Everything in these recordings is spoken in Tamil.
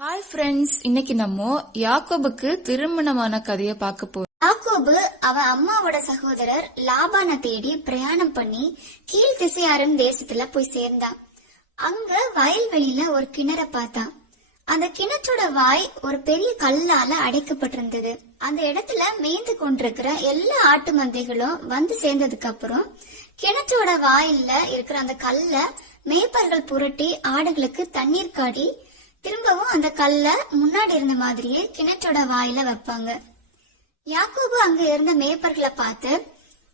ஹாய் ஃப்ரெண்ட்ஸ் இன்னைக்கு நம்ம யாக்கோபுக்கு திருமணமான கதையை பார்க்க போறோம். யாக்கோபு அவ அம்மாவோட சகோதரர் லாபான தேடி பிரயாணம் பண்ணி கீழ் திசையாரும் தேசத்துல போய் சேர்ந்தான். அங்க வயல்வெளியில ஒரு கிணற பார்த்தான். அந்த கிணற்றோட வாய் ஒரு பெரிய கல்லால அடைக்கப்பட்டிருந்தது. அந்த இடத்துல மேய்ந்து கொண்டிருக்கிற எல்லா ஆட்டு மந்தைகளும் வந்து சேர்ந்ததுக்கு அப்புறம் கிணற்றோட வாயில்ல இருக்கிற அந்த கல்ல மேய்ப்பர்கள் புரட்டி ஆடுகளுக்கு தண்ணீர் காடி திரும்பவும் அந்த கல்ல முன்னாடி இருந்த மாதிரியே கிணற்றோட வாயில வைப்பாங்க. யாக்கோபு அங்க இருந்த மேய்ப்பர்களை பார்த்து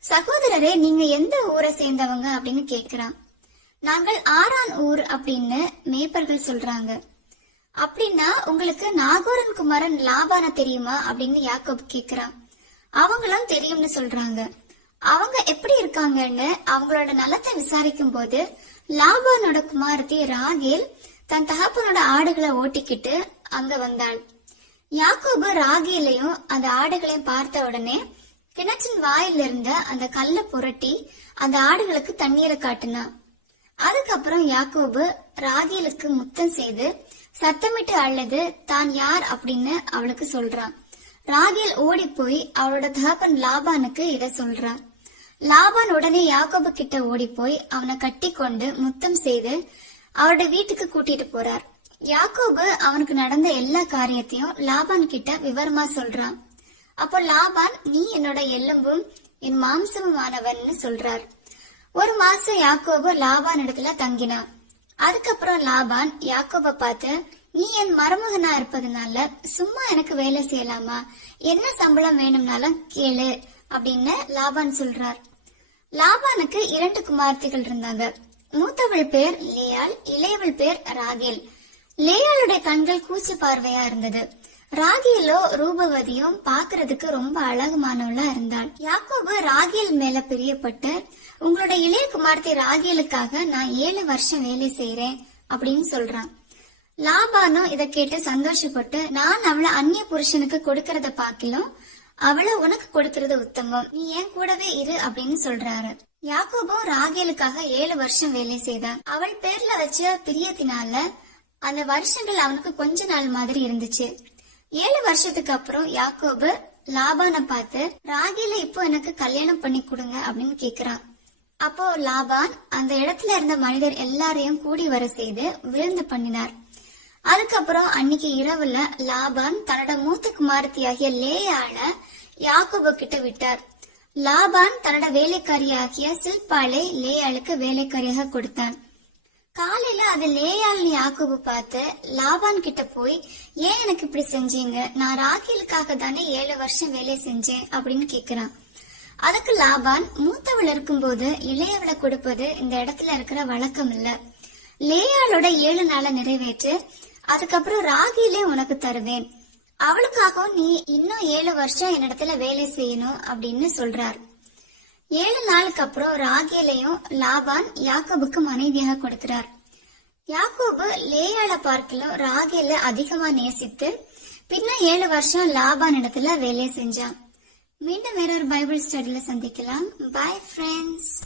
சகோதரரே நீங்க எந்த ஊரை சேர்ந்தவங்க? அப்படின்னு கேக்குறான் நாங்கள் ஆறான் ஊர் அப்படின்னு மேய்ப்பர்கள் சொல்றாங்க. அப்படின்னா உங்களுக்கு நாகோரன் குமாரன் லாபான தெரியுமா? அப்படின்னு யாக்கோப் கேக்குறான் அவங்களும் தெரியும்னு சொல்றாங்க. அவங்க எப்படி இருக்காங்கன்னு அவங்களோட நலத்தை விசாரிக்கும் போது லாபானோட குமாரத்தி ராகேல் தன் தகப்பனோட ஆடுகளை ஓட்டிக்கிட்டு அங்க வந்தாள் யாக்கோபு ராகிலையும் அந்த ஆடுகளையும் பார்த்த உடனே கிணற்றின் வாயில இருந்த அந்த கல்ல புரட்டி அந்த ஆடுகளுக்கு தண்ணீரை காட்டினான் அதுக்கப்புறம் யாக்கோபு ராகிலுக்கு முத்தம் செய்து சத்தமிட்டு அழுது தான் யார்? அப்படின்னு அவளுக்கு சொல்றான். ராகேல் ஓடி போய் அவளோட தகப்பன் லாபானுக்கு இத சொல்றான். லாபான் உடனே யாக்கோபு கிட்ட ஓடி போய் அவனை கட்டி கொண்டு முத்தம் செய்து அவரோட வீட்டுக்கு கூட்டிட்டு போறார். யாக்கோபு அவனுக்கு நடந்த எல்லா காரியத்தையும் லாபான் கிட்ட விவரமா சொல்றான். அப்போ லாபான் நீ என்னோட எலும்பும் என் மாம்சமுமானவன் சொல்றார். ஒரு மாசம் யாக்கோபு லாபான் இடத்துல தங்கினான். அதுக்கப்புறம் லாபான் யாக்கோப பார்த்து நீ என் மருமகனா இருப்பதுனால சும்மா எனக்கு வேலை செய்யலாமா? என்ன சம்பளம் வேணும்னாலும் கேளு அப்படின்னு லாபான் சொல்றார். லாபானுக்கு இரண்டு குமார்த்திகள் இருந்தாங்க. மூத்தவள் பேர் லேயாள் இளையவள் பேர் ராகேல். லேயாளுடைய கண்கள் கூச்ச பார்வையா இருந்தது. ராகேலோ ரூபவதியும் பாக்குறதுக்கு ரொம்ப அழகுமானவளா இருந்தாள். யாக்கோபு ராகியல் மேல பிரியப்பட்டு உங்களோட இளைய குமார்த்தி ராகியலுக்காக நான் ஏழு வருஷம் வேலை செய்யறேன் அப்படின்னு சொல்றான். லாபானும் இத கேட்டு சந்தோஷப்பட்டு நான் அவளை அந்நிய புருஷனுக்கு கொடுக்கறத பாக்கிலும் அவளை உனக்கு கொடுக்கறது உத்தமம் நீ என் கூடவே இரு அப்படின்னு சொல்றாரு. யாக்கோபும் ராகேலுக்காக ஏழு வருஷம் வேலை செய்தான். அவள் பேர்ல வச்ச பிரியத்தினால அந்த வருஷங்கள் அவனுக்கு கொஞ்ச நாள் மாதிரி இருந்துச்சு. ஏழு வருஷத்துக்கு அப்புறம் யாக்கோபு லாபான பார்த்து ராகில இப்போ எனக்கு கல்யாணம் பண்ணி கொடுங்க அப்படின்னு கேக்குறான். அப்போ லாபான் அந்த இடத்துல இருந்த மனிதர் எல்லாரையும் கூடி வர செய்து விருந்து பண்ணினார். அதுக்கப்புறம் அன்னைக்கு இரவுல லாபான் தன்னோட மூத்த குமாரத்தியாகிய லேயால யாக்கோபு கிட்ட விட்டார். லாபான் தன்னோட வேலைக்காரியாகிய சில்பாலை லேயாளுக்கு வேலைக்காரியாக கொடுத்தான். காலையில அது லேயாள் யாக்கோபு பார்த்து லாபான் கிட்ட போய் ஏன் எனக்கு இப்படி செஞ்சீங்க? நான் ராகிலுக்காக தானே ஏழு வருஷம் வேலை செஞ்சேன் அப்படின்னு கேக்குறான். அதுக்கு லாபான் மூத்தவள் இருக்கும்போது இளையவளை கொடுப்பது இந்த இடத்துல இருக்கிற வழக்கம் இல்ல. லேயாளோட ஏழு நாளை நிறைவேற்று அதுக்கப்புறம் ராகிலே உனக்கு தருவேன். அவளுக்காகவும் நீ இன்னும் ஏழு வருஷம் என்னிடத்துல வேலை செய்யணும் அப்படின்னு சொல்றார். ஏழு நாளுக்கு அப்புறம் ராகேலையும் லாபான் யாக்கோபுக்கு மனைவியாக கொடுக்கிறார். யாக்கோபு லேயால பார்க்கலும் ராகேல அதிகமா நேசித்து பின்ன ஏழு வருஷம் லாபான் இடத்துல வேலையை செஞ்சான். மீண்டும் வேற ஒரு பைபிள் ஸ்டடியில சந்திக்கலாம். Bye friends